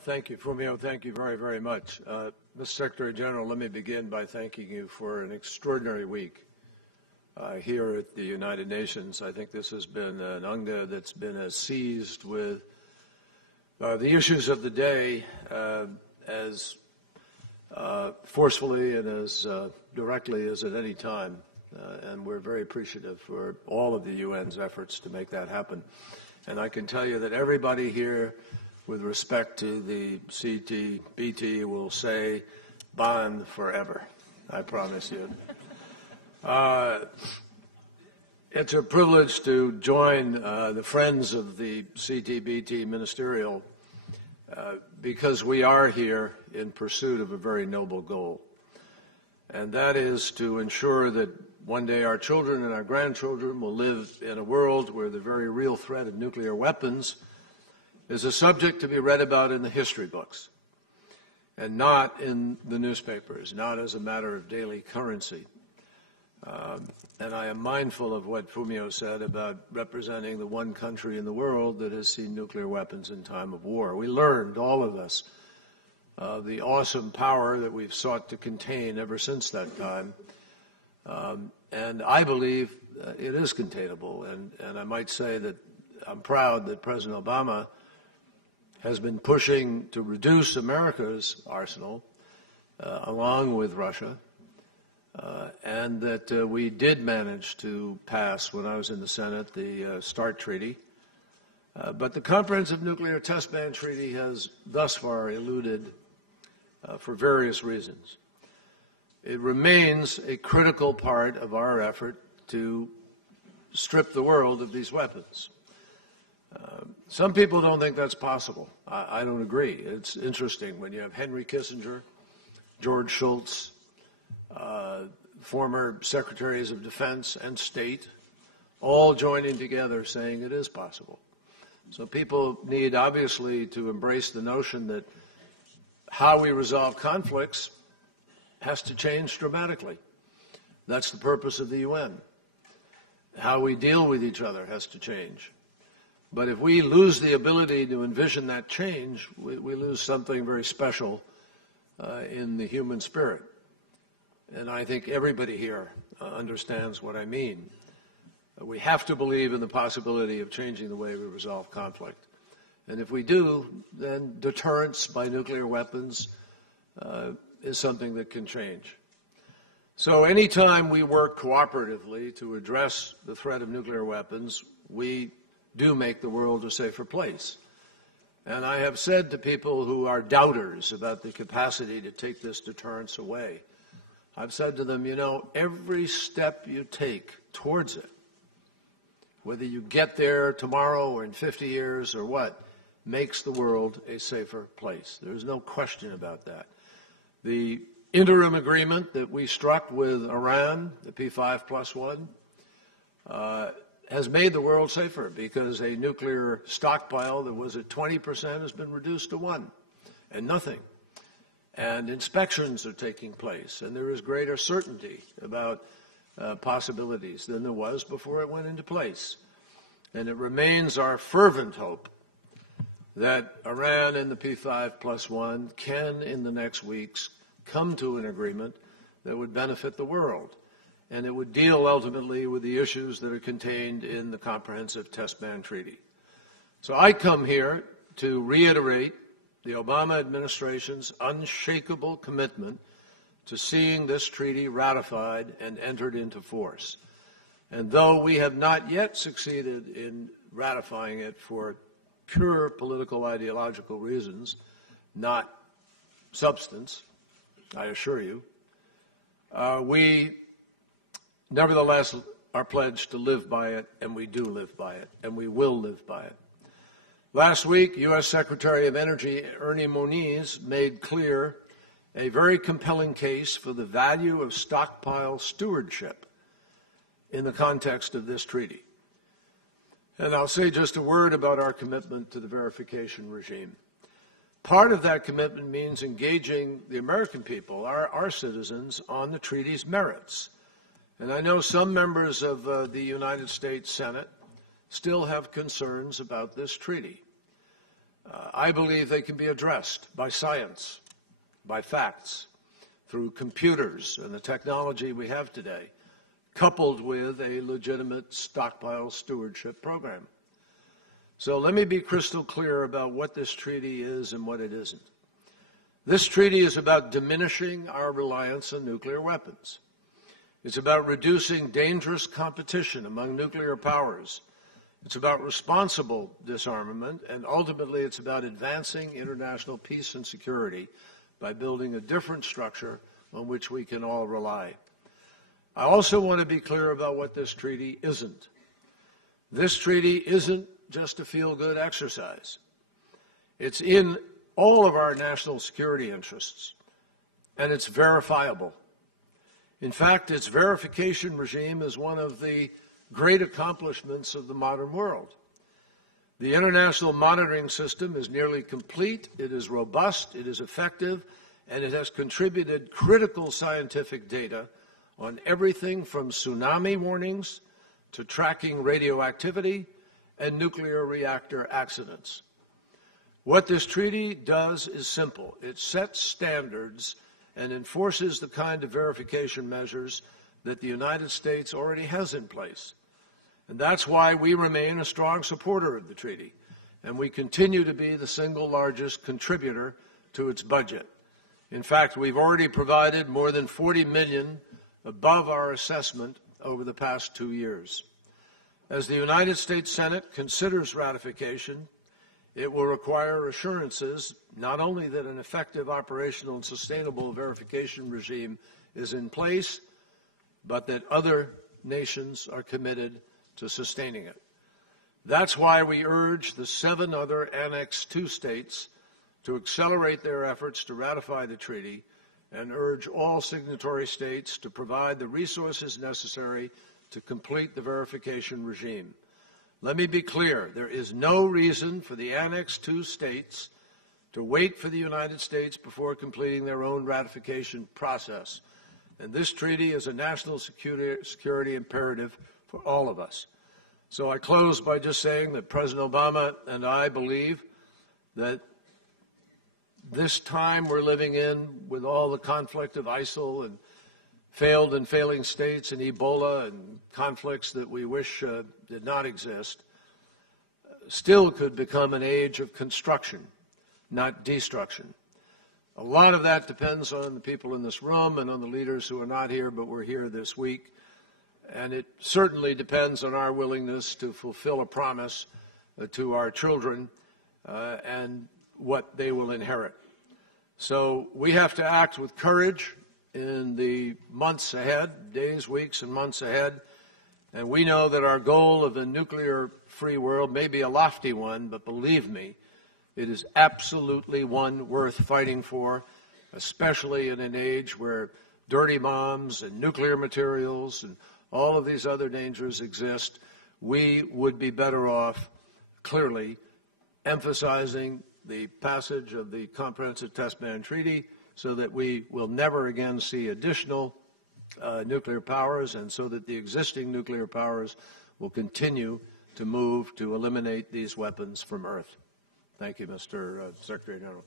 Thank you, Fumio. Thank you very, very much. Mr. Secretary General, let me begin by thanking you for an extraordinary week here at the United Nations. I think this has been an UNGA that's been seized with the issues of the day as forcefully and as directly as at any time. And we're very appreciative for all of the UN's efforts to make that happen. And I can tell you that everybody here, with respect to the CTBT, will say bond forever. I promise you. It's a privilege to join the Friends of the CTBT Ministerial because we are here in pursuit of a very noble goal. And that is to ensure that one day our children and our grandchildren will live in a world where the very real threat of nuclear weapons is a subject to be read about in the history books and not in the newspapers, not as a matter of daily currency. And I am mindful of what Fumio said about representing the one country in the world that has seen nuclear weapons in time of war. We learned, all of us, the awesome power that we've sought to contain ever since that time. And I believe it is containable. And I might say that I'm proud that President Obama has been pushing to reduce America's arsenal along with Russia, and that we did manage to pass, when I was in the Senate, the START Treaty. But the Comprehensive Nuclear Test Ban Treaty has thus far eluded for various reasons. It remains a critical part of our effort to strip the world of these weapons. Some people don't think that's possible. I don't agree. It's interesting when you have Henry Kissinger, George Shultz, former secretaries of defense and state, all joining together saying it is possible. So people need, obviously, to embrace the notion that how we resolve conflicts has to change dramatically. That's the purpose of the UN. How we deal with each other has to change. But if we lose the ability to envision that change, we lose something very special in the human spirit. And I think everybody here understands what I mean. We have to believe in the possibility of changing the way we resolve conflict. And if we do, then deterrence by nuclear weapons is something that can change. So anytime we work cooperatively to address the threat of nuclear weapons, we do make the world a safer place. And I have said to people who are doubters about the capacity to take this deterrence away, I've said to them, you know, every step you take towards it, whether you get there tomorrow or in 50 years or what, makes the world a safer place. There's no question about that. The interim agreement that we struck with Iran, the P5+1, has made the world safer because a nuclear stockpile that was at 20% has been reduced to 1 and nothing. And inspections are taking place, and there is greater certainty about possibilities than there was before it went into place. And it remains our fervent hope that Iran and the P5+1 can, in the next weeks, come to an agreement that would benefit the world. And it would deal ultimately with the issues that are contained in the Comprehensive Test Ban Treaty. So I come here to reiterate the Obama administration's unshakable commitment to seeing this treaty ratified and entered into force. And though we have not yet succeeded in ratifying it for pure political ideological reasons, not substance, I assure you, we nevertheless are pledged to live by it, and we do live by it, and we will live by it. Last week, U.S. Secretary of Energy Ernie Moniz made clear a very compelling case for the value of stockpile stewardship in the context of this treaty. And I'll say just a word about our commitment to the verification regime. Part of that commitment means engaging the American people, our citizens, on the treaty's merits. And I know some members of the United States Senate still have concerns about this treaty. I believe they can be addressed by science, by facts, through computers and the technology we have today, coupled with a legitimate stockpile stewardship program. So let me be crystal clear about what this treaty is and what it isn't. This treaty is about diminishing our reliance on nuclear weapons. It's about reducing dangerous competition among nuclear powers. It's about responsible disarmament, and ultimately it's about advancing international peace and security by building a different structure on which we can all rely. I also want to be clear about what this treaty isn't. This treaty isn't just a feel-good exercise. It's in all of our national security interests, and it's verifiable. In fact, its verification regime is one of the great accomplishments of the modern world. The international monitoring system is nearly complete, it is robust, it is effective, and it has contributed critical scientific data on everything from tsunami warnings to tracking radioactivity and nuclear reactor accidents. What this treaty does is simple. It sets standards and enforces the kind of verification measures that the United States already has in place. And that's why we remain a strong supporter of the treaty, and we continue to be the single largest contributor to its budget. In fact, we've already provided more than $40 million above our assessment over the past 2 years. As the United States Senate considers ratification, it will require assurances not only that an effective operational and sustainable verification regime is in place, but that other nations are committed to sustaining it. That's why we urge the 7 other Annex II states to accelerate their efforts to ratify the treaty and urge all signatory states to provide the resources necessary to complete the verification regime. Let me be clear, there is no reason for the Annex II states to wait for the United States before completing their own ratification process. And this treaty is a national security imperative for all of us. So I close by just saying that President Obama and I believe that this time we're living in, with all the conflict of ISIL and failed and failing states and Ebola and conflicts that we wish did not exist, still could become an age of construction, not destruction. A lot of that depends on the people in this room and on the leaders who are not here, but were here this week. And it certainly depends on our willingness to fulfill a promise to our children and what they will inherit. So we have to act with courage in the months ahead, days, weeks, and months ahead. And we know that our goal of a nuclear-free world may be a lofty one, but believe me, it is absolutely one worth fighting for, especially in an age where dirty bombs and nuclear materials and all of these other dangers exist. We would be better off, clearly, emphasizing the passage of the Comprehensive Test Ban Treaty so that we will never again see additional nuclear powers, and so that the existing nuclear powers will continue to move to eliminate these weapons from Earth. Thank you, Mr. Secretary General.